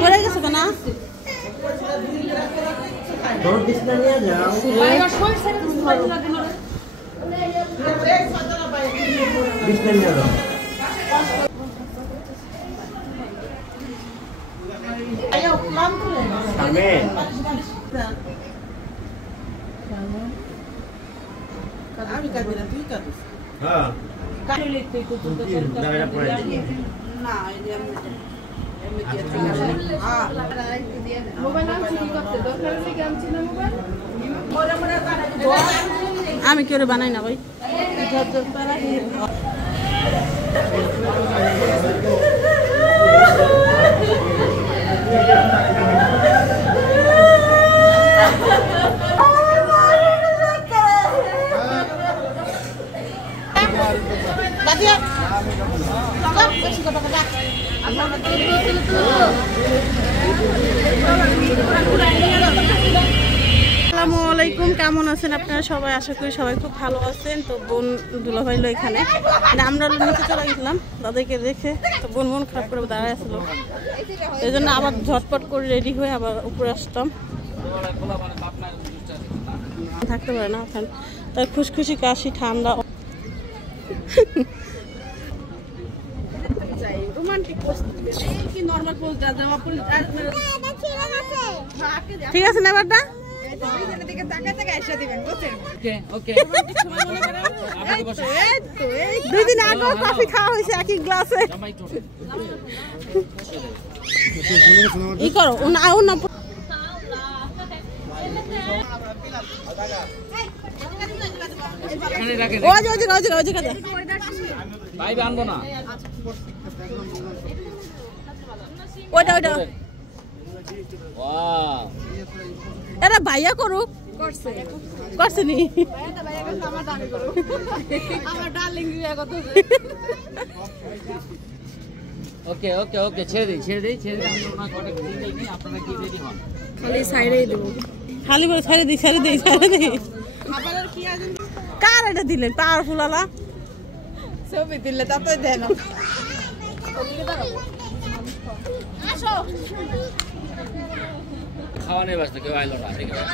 পড়ে গেছে কেন আমি কেউ বানাই না ভাই আসসালামু আলাইকুম, কেমন আছেন আপনারা সবাই? আশা করি সবাই খুব ভালো আছেন। তো বোন দুলা ভাইলো এখানে, আমরা নিচে চলে গেছিলাম তাদেরকে রেখে। তো বোন মন খারাপ করে দাঁড়ায় আসলো, এই জন্য আবার ঝটপট করে রেডি হয়ে আবার উপরে আসতাম। থাকতে পারে না এখন, তাই খুশখুশি কাশি ঠান্ডা ঠিক আছে না এবারটা দুই দিন আগেও কফি খাওয়া হয়েছে একই গ্লাসে। ই করো না এরা ভাইয়া করুক, করছে নি ওকে ওকে ওকে ছেড়ে দিই আপনারা কি রেডি হন? খালি সাইডেই দেব, খালি বলে ছেড়ে দিই কার এটা দিলেন? পাওয়ারফুল আলা ছবি দিলে তাতে দেন। খাওয়া নেই বাস কেউ আইলো না, ঠিক আছে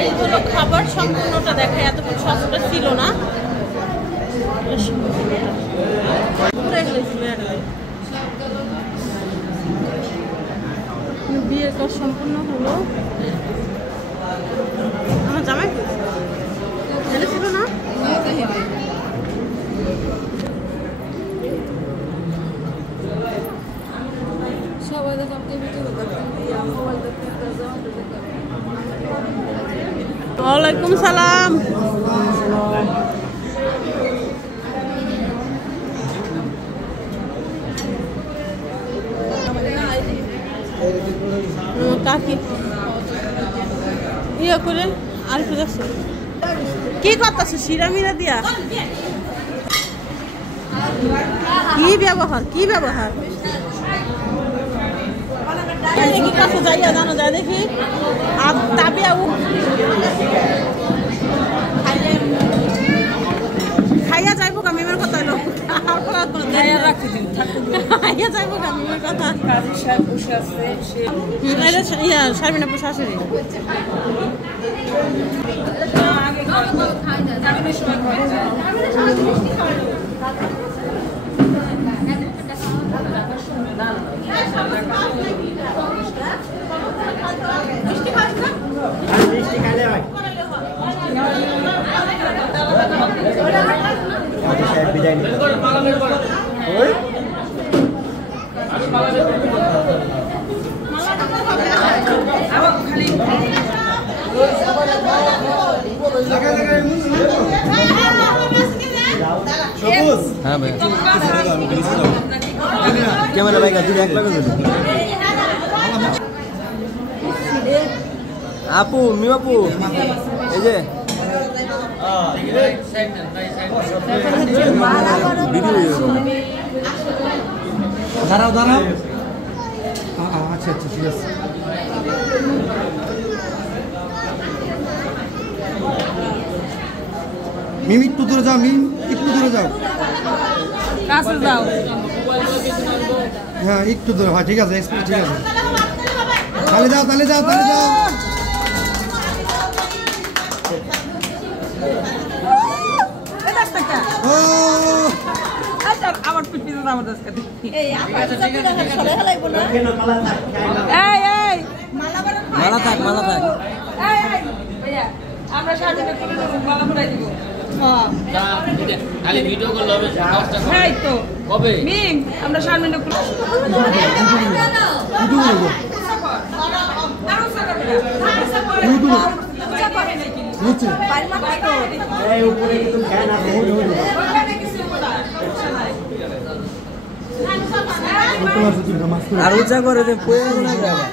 এইগুলো খাবার সম্পূর্ণটা দেখায়, এতক্ষণ সবটা ছিল না। বিয়ের কাজ সম্পূর্ণ হলো। আমার জামাই ছিল না, ওয়ালাইকুম সালাম। কাকি ইয়ে করে আর কি করতেছে শিরামিরা দিয়া? কি ব্যবহার কাছে যাইয়া জানো যায় দেখি আর তাবিয়া খাইয়া যাইবো কা মেমের কথা হলো, খাইয়া যাইবো কা মেমের কথা। শারমিনাপুর শাশুড়ি হ্যাঁ ভাই ক্যামেরা ভাই কাছে এক লাগে আপু মিমাপু এই যে দাঁড়াও আচ্ছা ঠিক আছে। মিম একটু দূরে যাও, মিম একটু দূরে যাও। কাছে যাও। হ্যাঁ একটু দূরে, হ্যাঁ ঠিক আছে, এক্সপ্রেস ঠিক আছে। তালে যাও, তালে যাও, তালে যাও। ও আমার পিছনে আমার দশটা এই মালা থাক, মালা থাক। আমরা সামনে মালা পরাই দিব। খালি ভিডিও করলে হবে এই তো কবে মিম আমরা সামনে আর উঁচা করে দে, পড়ে না যাবে।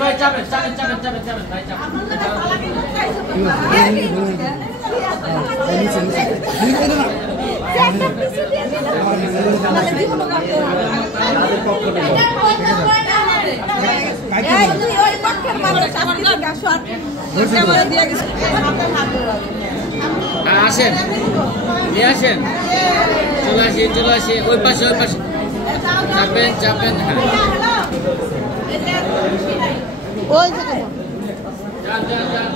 ভাই চাপেন চাপেন চাপেন চাপেন চাপেন ভাই চাপেন আসেন নিয়ে আসেন চলে আসি ওই পাশে চাপেন চাপেন ওই যান যান যান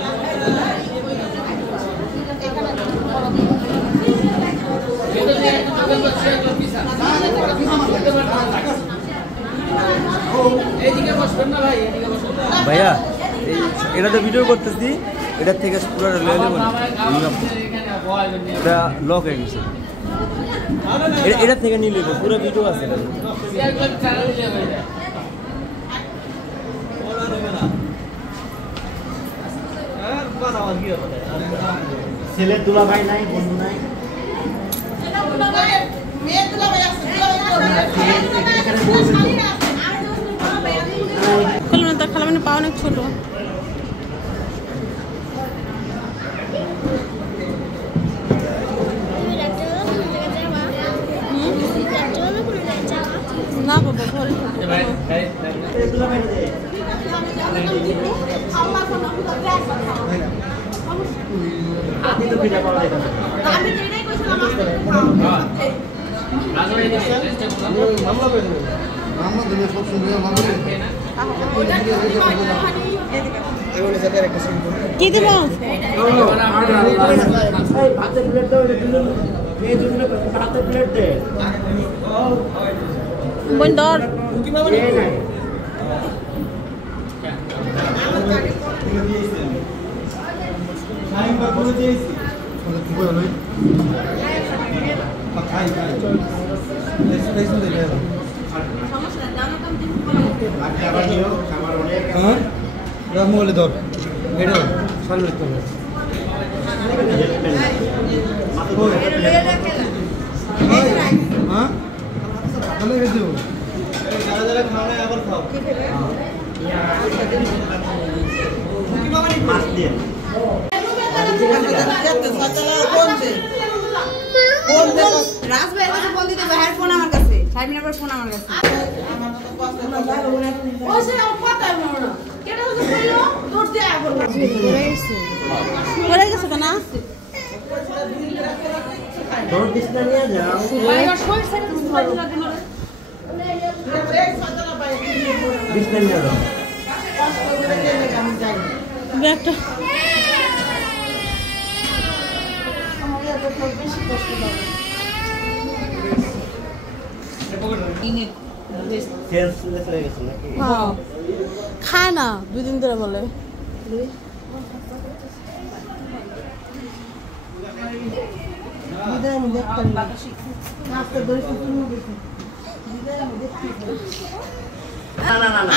এইদিকে বসবেন না ভাই, এদিকে বসবেন ভাইয়া এটা তো ভিডিও করতেছি, এটার থেকে পুরো লয়ে নেব। এটা লক হয়ে গেছে, এটার থেকে নিয়ে নেবো, পুরো ভিডিও আছে এটা। ছেলের দুলা ভাই নাই, বন্ধু নাই। খালামানি পা অনেক ছোট। না বাবা ঘরে আপনি তো পিঠা পাওয়া যায় না। মামলা দেবে, সব শুনবে মামলা দেবে। কি দিব ভাতের প্লেট দাও, মেয়ে দুটো ভাতের প্লেট দে। বোন ধর এই নাই। কি বলে ভাই? খাই খাই স্পেশাল দেবে। হ্যাঁ রামু বলে ধর, এটা সামনে লিখতে হবে। হ্যাঁ তাহলে রেখে দেবো। মাছ দিয়ে পড়ে গেছে কেন তোর বিছনা নিয়ে যাও। বিছনা নিয়ে যাও। ব্যাগটা সেন্সলেস হয়ে গেছে নাকি? হ্যাঁ খায় না 2 দিন ধরে বলে।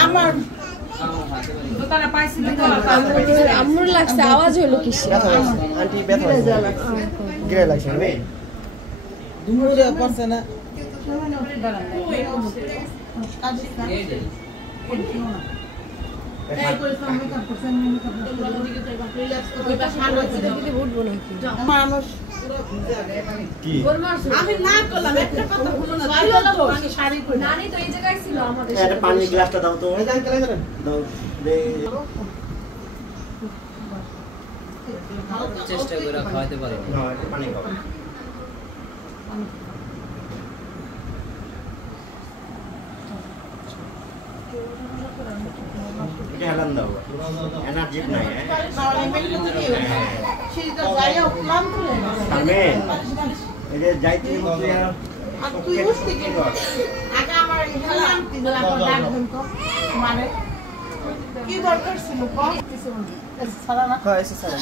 আমার দোকানে পাইছিল তো আমুর লাগছে আওয়াজ হলো কিসে আন্টি ব্যথা হয়েছে, গিরে লাগছে না। দুমুরে পারছে না। পানির গ্লাসটা দাও তো চেষ্টা করে খাওয়াতে পারি পানি খাও এটা হেলান দাও এনার্জি নাই এই যে যাইতে তুই বুঝতে কি আগে আমার হেলাম দিলা ডাকবেন তো মানে কি দরকার ছিল কম কিছু সারা না খাইছে স্যার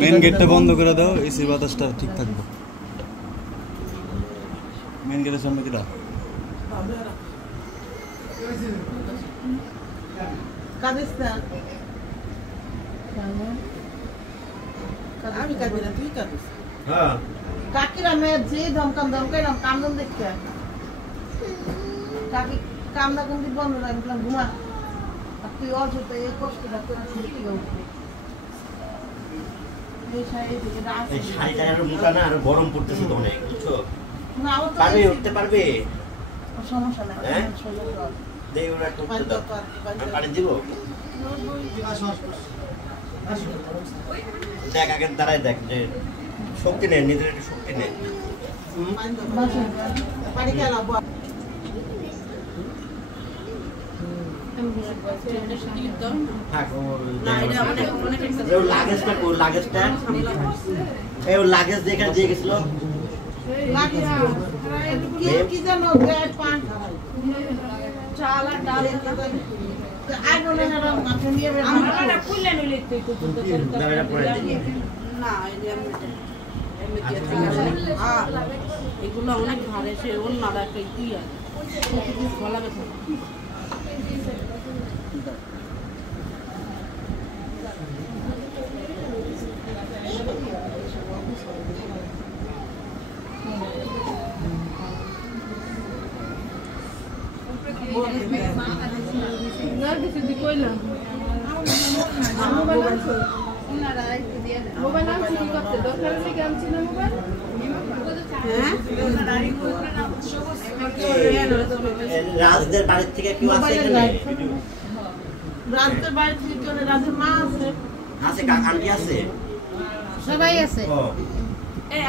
মেন গেটটা বন্ধ করে দাও, এসির বাতাসটা ঠিক থাকবে। মেন গেটের সামনে কিটা কাদিস্তান আমি কাদিরা তুই কাদিস হ্যাঁ কাকিরা মেয়ের যে ধমকাইলাম কামদম দেখতে কাকি কামনা কোন দিন বন্ধ রাখলাম ঘুমা আর তুই অযথা এই কষ্টটা করে কি উঠবে এই শাড়িটা আরো মোটা না আরো গরম পড়তেছে তো অনেক বুঝছো না ও তো পারবে উঠতে পারবে সমস্যা নাই হ্যাঁ? দেই ওরা একটু উঠতে দাও আমি পানি দিব দেখ আগে দাঁড়ায় দেখ যে শক্তি নেই নিজের একটু শক্তি নেই পানি খেলা থাক ওর লাগেজটা ওর লাগেজটা এই ওর লাগেজ দেখে দিয়ে গেছিল কি জানো ব্রেড পান চাল আর ডাল আই বলে না আপনি নিয়ে আমরা খুললে নইলে তুই দাঁড়া পড়ে না এগুলো অনেক ভারে সে অন্য একটা ইয়ে গলা ব্যথা রাজদের বাড়ির থেকে কেউ আছে এখানে রাজদের বাড়ি থেকে চলে রাজের মা আছে আছে কাকা আন্টি আছে সবাই আছে ও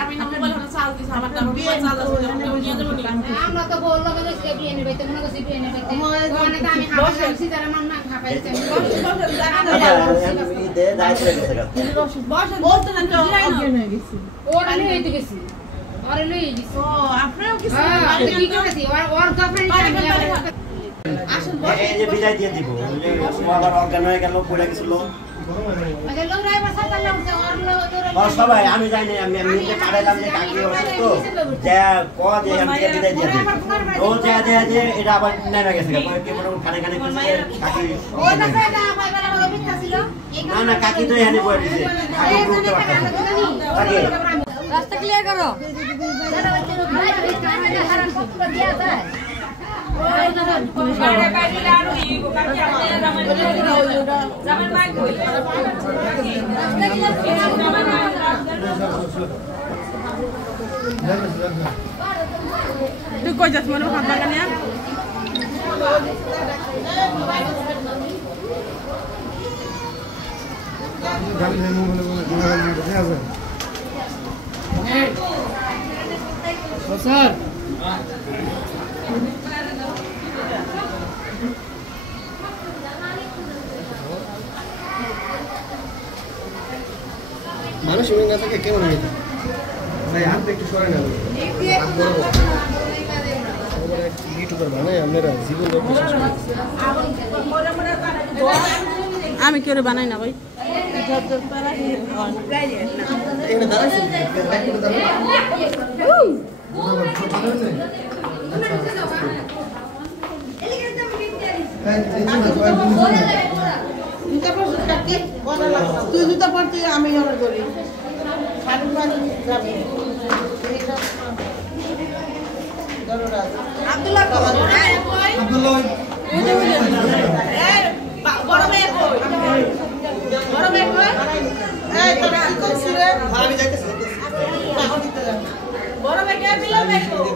আমি না মোবাইল হলো চাল দিছ আমার তো মোবাইল চাল আছে নিয়ে যাবো নি আমরা তো বললো যে সিপিএন এর বাইতে মনে করছি সিপিএন এর বাইতে ওখানে তো আমি খাওয়াইছি তারা মান না খাওয়াইছি আমি দে দাইতে গেছে গা ও তো না অজ্ঞান হয়ে গেছে ওরা নিয়ে যেতে গেছি আরে লই গেছি ও আপনারও কিছু হ্যাঁ কি করেছি ওর গার্লফ্রেন্ড আসেন এই যে বিদায় দিয়ে দিব ও আবার অজ্ঞান হয়ে গেল পড়ে গেছিল আচ্ছা লোক ড্রাইভার সাথে লাগছে ওর লোক সবাই আমি জানি আমি এমনিতে পাঠাইলাম যে কাকি অসুস্থ যা ক যে আমি বিদায় দিয়ে দিই ও যা যে এটা আবার নেমে গেছে কি মনে কানে কানে কইছে কাকি ওই না সেটা ভাইবেলা বলে মিথ্যা ছিল না না কাকি তো এখানে বসে দিছে কাকি উঠতে পারতেছে কাকি রাস্তা ক্লিয়ার করো দাদা বাচ্চা লোক ভাই হারাম কত দিয়া যায় তুই কই যাস মনে হাত লাগা নিয়া গাড়ি নেই মোবাইলে বলে আছে স্যার মানুষ এমনি না থাকে কেমন হয় ভাই হাত একটু সরে নেন ইউটিউবার বানাই আপনারা জীবন আমি কেউ বানাই না ভাই এখানে দাঁড়াইছেন জুতা পরছিস কাকি তুই জুতা পরছিস আমি অর্ডার করি আব্দুল্লাহ আব্দুল্লাহ বড় ভাই কই বড় ভাই কই এই তোরা কি করছিস রে আমি যাইতেছি বড় ভাই কে দিলাম ভাই কই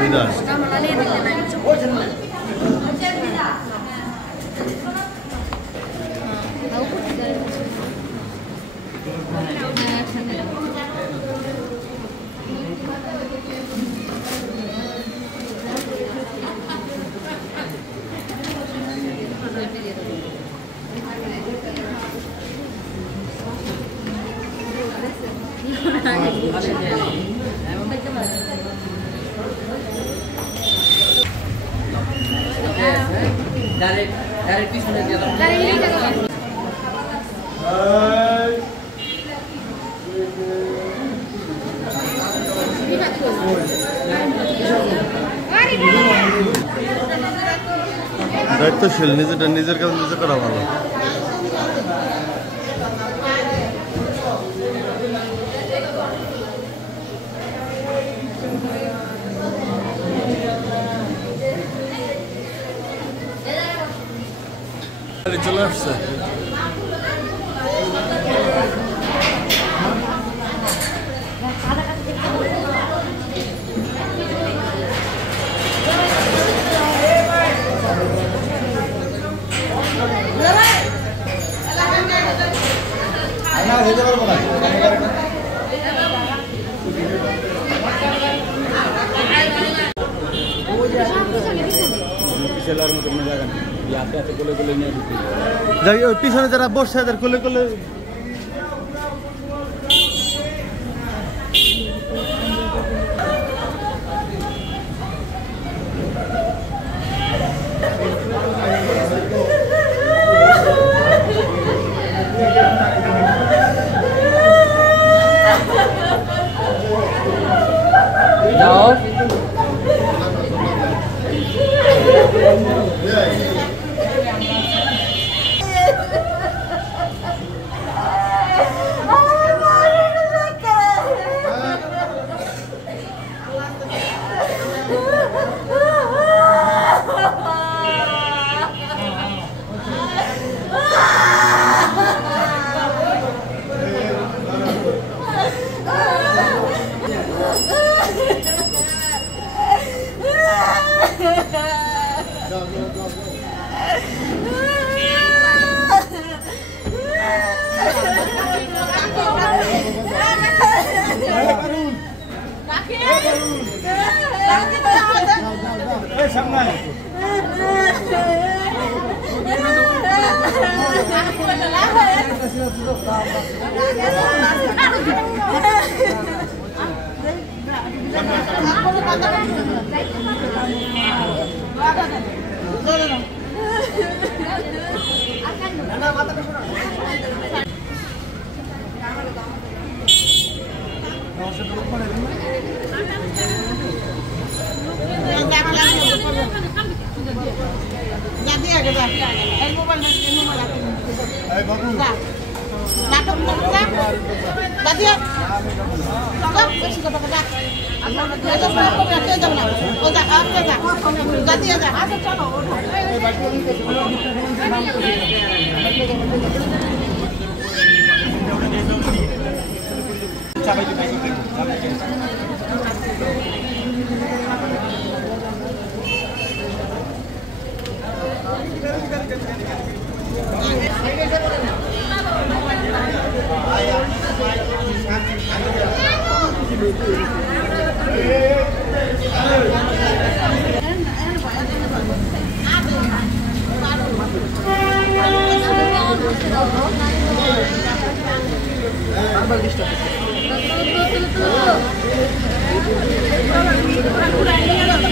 বিদাস ডাইরেক্ট পিছনে দিয়ে দাও। দায়িত্বশীল নিজের কাজ নিজে করা ভালো চলে আসছে যেতে পারবো না পিছনে যারা বসছে তাদের কোলে কোলে যাও Aku